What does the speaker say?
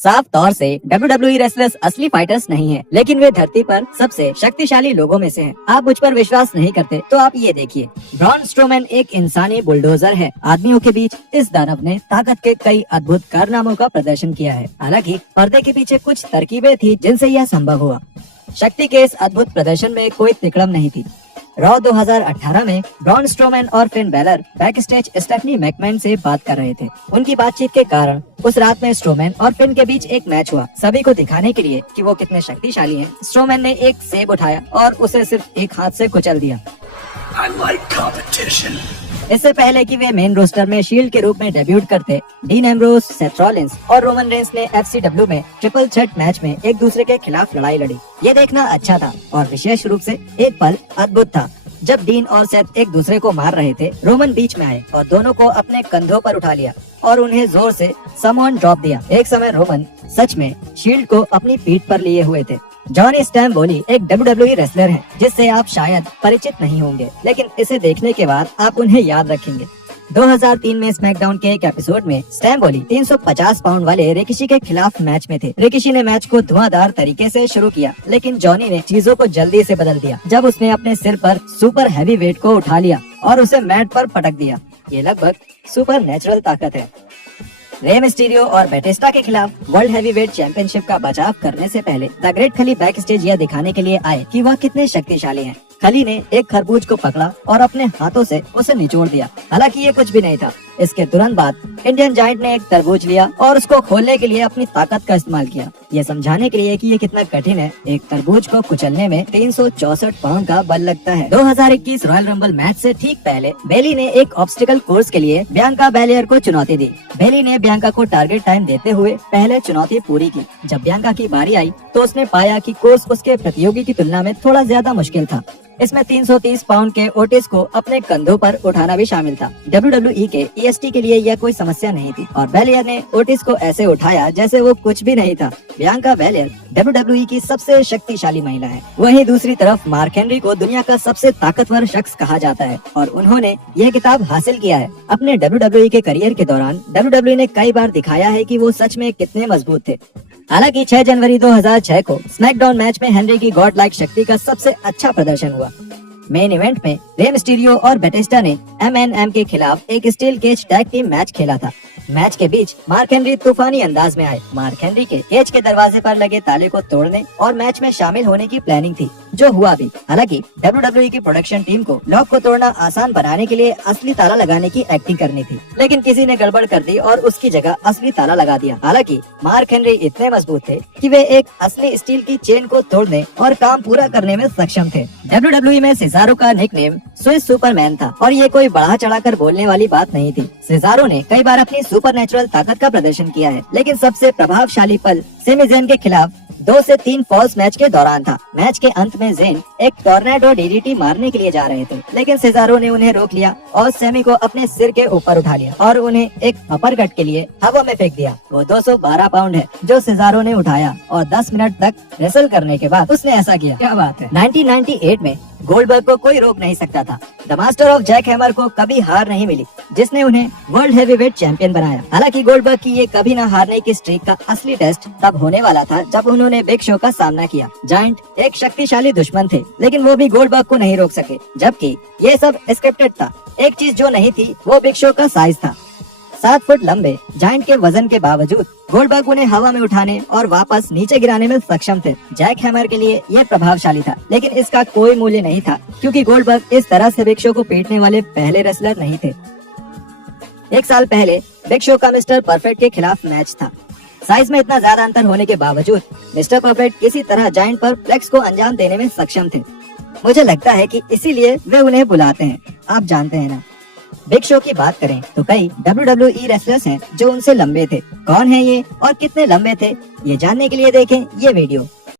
साफ तौर से WWE रेसलर्स असली फाइटर्स नहीं हैं, लेकिन वे धरती पर सबसे शक्तिशाली लोगों में से हैं। आप मुझ पर विश्वास नहीं करते तो आप ये देखिए। ब्रॉन स्ट्रोमैन एक इंसानी बुलडोजर है। आदमियों के बीच इस दानव ने ताकत के कई अद्भुत कारनामों का प्रदर्शन किया है। हालांकि पर्दे के पीछे कुछ तरकीबें थी जिनसे यह संभव हुआ। शक्ति के इस अद्भुत प्रदर्शन में कोई तिकड़म नहीं थी। रॉ 2018 में ब्रॉन स्ट्रोमैन और Finn Balor back stage Stephanie McMahon से बात कर रहे थे। उनकी बातचीत के कारण उस रात में स्ट्रोमैन और फिन के बीच एक मैच हुआ। सभी को दिखाने के लिए कि वो कितने शक्तिशाली हैं, स्ट्रोमैन ने एक सेब उठाया और उसे सिर्फ एक हाथ से कुचल दिया। I like competition. इससे पहले कि वे मेन रोस्टर में शील्ड के रूप में डेब्यूट करते, डीन एम्ब्रोस, सेथ रॉलिंस और रोमन रेंस ने FCW में ट्रिपल थ्रेट मैच में एक दूसरे के खिलाफ लड़ाई लड़ी। ये देखना अच्छा था और विशेष रूप से एक पल अद्भुत था। जब डीन और सेथ एक दूसरे को मार रहे थे, रोमन बीच में आए और दोनों को अपने कंधों पर उठा लिया और उन्हें जोर से समवन ड्रॉप दिया। एक समय रोमन सच में शील्ड को अपनी पीठ पर लिए हुए थे। जॉनी स्टैम्बोली एक WWE रेसलर है जिससे आप शायद परिचित नहीं होंगे, लेकिन इसे देखने के बाद आप उन्हें याद रखेंगे। 2003 में स्मैकडाउन के एक एपिसोड में स्टैम्बोली 350 पाउंड वाले रिकिशी के खिलाफ मैच में थे। रिकिशी ने मैच को धुआंधार तरीके से शुरू किया, लेकिन जॉनी ने चीजों को जल्दी से बदल दिया जब उसने अपने सिर पर सुपर हैवी वेट को उठा लिया और उसे मैट पर पटक दिया। ये लगभग सुपर नेचुरल ताकत है। रे मिस्टीरियो और बैटिस्टा के खिलाफ वर्ल्ड हैवीवेट चैंपियनशिप का बचाव करने से पहले द ग्रेट खली बैक स्टेज यह दिखाने के लिए आए कि वह कितने शक्तिशाली हैं। खली ने एक खरबूज को पकड़ा और अपने हाथों से उसे निचोड़ दिया। हालांकि ये कुछ भी नहीं था। इसके तुरंत बाद इंडियन जायंट ने एक तरबूज लिया और उसको खोलने के लिए अपनी ताकत का इस्तेमाल किया, ये समझाने के लिए कि ये कितना कठिन है। एक तरबूज को कुचलने में 364 पाउंड का बल लगता है। 2021 रॉयल रंबल मैच से ठीक पहले बेली ने एक ऑब्स्टिकल कोर्स के लिए बियांका बेलियर को चुनौती दी। बेली ने बियांका को टारगेट टाइम देते हुए पहले चुनौती पूरी की। जब बियांका की बारी आई तो उसने पाया कि कोर्स उसके प्रतियोगी की तुलना में थोड़ा ज्यादा मुश्किल था। इसमें 330 पाउंड के ओटिस को अपने कंधों पर उठाना भी शामिल था। WWE के EST के लिए यह कोई समस्या नहीं थी और बेलियर ने ओटिस को ऐसे उठाया जैसे वो कुछ भी नहीं था। बियांका बेलियर WWE की सबसे शक्तिशाली महिला है। वहीं दूसरी तरफ मार्क हेनरी को दुनिया का सबसे ताकतवर शख्स कहा जाता है और उन्होंने यह किताब हासिल किया है। अपने WWE के करियर के दौरान WWE ने कई बार दिखाया है कि वो सच में कितने मजबूत थे। हालांकि 6 जनवरी 2006 को स्मैकडाउन मैच में हेनरी की गॉड लाइक शक्ति का सबसे अच्छा प्रदर्शन हुआ। मेन इवेंट में रे मिस्टीरियो और बैटिस्टा ने MNM के खिलाफ एक steel cage tag team match खेला था। मैच के बीच मार्क हेनरी तूफानी अंदाज में आए। मार्क हेनरी के केज के दरवाजे पर लगे ताले को तोड़ने और मैच में शामिल होने की प्लानिंग थी, जो हुआ भी। हालांकि WWE की प्रोडक्शन टीम को लॉक को तोड़ना आसान बनाने के लिए असली ताला लगाने की एक्टिंग करनी थी, लेकिन किसी ने गड़बड़ कर दी और उसकी जगह असली ताला लगा दिया। हालांकि मार्क हेनरी इतने मजबूत थे कि वे एक असली स्टील की चेन को तोड़ने और काम पूरा करने में सक्षम थे। WWE में सेजारो का निकनेम स्विस सुपरमैन था और ये कोई बढ़ा चढ़ाकर बोलने वाली बात नहीं थी। सेजारो ने कई बार अपनी सुपरनेचुरल ताकत का प्रदर्शन किया है, लेकिन सबसे प्रभावशाली पल सेमी ज़ेन के खिलाफ 2 से 3 फॉल्स मैच के दौरान था। मैच के अंत में ज़ेन एक टॉर्नेडो DDT मारने के लिए जा रहे थे, लेकिन सेजारो ने उन्हें रोक लिया और सेमी को अपने सिर के ऊपर उठा लिया और उन्हें एक अपरकट के लिए हवा में फेंक दिया। वो 212 पाउंड है जो सेजारो ने उठाया और 10 मिनट तक रेसल करने के बाद उसने ऐसा किया। क्या बात है। 1998 में गोल्डबर्ग को कोई रोक नहीं सकता था। The master of jackhammer को कभी हार नहीं मिली, जिसने उन्हें वर्ल्ड हैवीवेट चैंपियन बनाया। हालांकि गोल्डबर्ग की ये कभी न हारने की स्ट्रीक का असली टेस्ट तब होने वाला था जब उन्होंने बिग शो का सामना किया। जायंट एक शक्तिशाली दुश्मन थे, लेकिन वो भी गोल्डबर्ग को नहीं रोक सके, जबकि ये सब स्क्रिप्टेड था। एक चीज जो नहीं थी वो बिग शो का साइज था। 7 फुट लंबे जायंट के वजन के बावजूद गोल्डबर्ग उन्हें हवा में उठाने और वापस नीचे गिराने में सक्षम थे। जैक हैमर के लिए यह प्रभावशाली था, लेकिन इसका कोई मूल्य नहीं था क्योंकि गोल्डबर्ग इस तरह से बिग शो को पीटने वाले पहले रेसलर नहीं थे। 1 साल पहले बिग शो का मिस्टर परफेक्ट के खिलाफ मैच था। साइज में इतना ज्यादा अंतर होने के बावजूद मिस्टर परफेक्ट किसी तरह जायंट पर फ्लेक्स को अंजाम देने में सक्षम थे। मुझे लगता है कि इसीलिए वे उन्हें बुलाते हैं। आप जानते हैं ना। बिग शो की बात करें तो कई WWE रेसलर्स हैं जो उनसे लंबे थे। कौन है ये और कितने लंबे थे, ये जानने के लिए देखें ये वीडियो।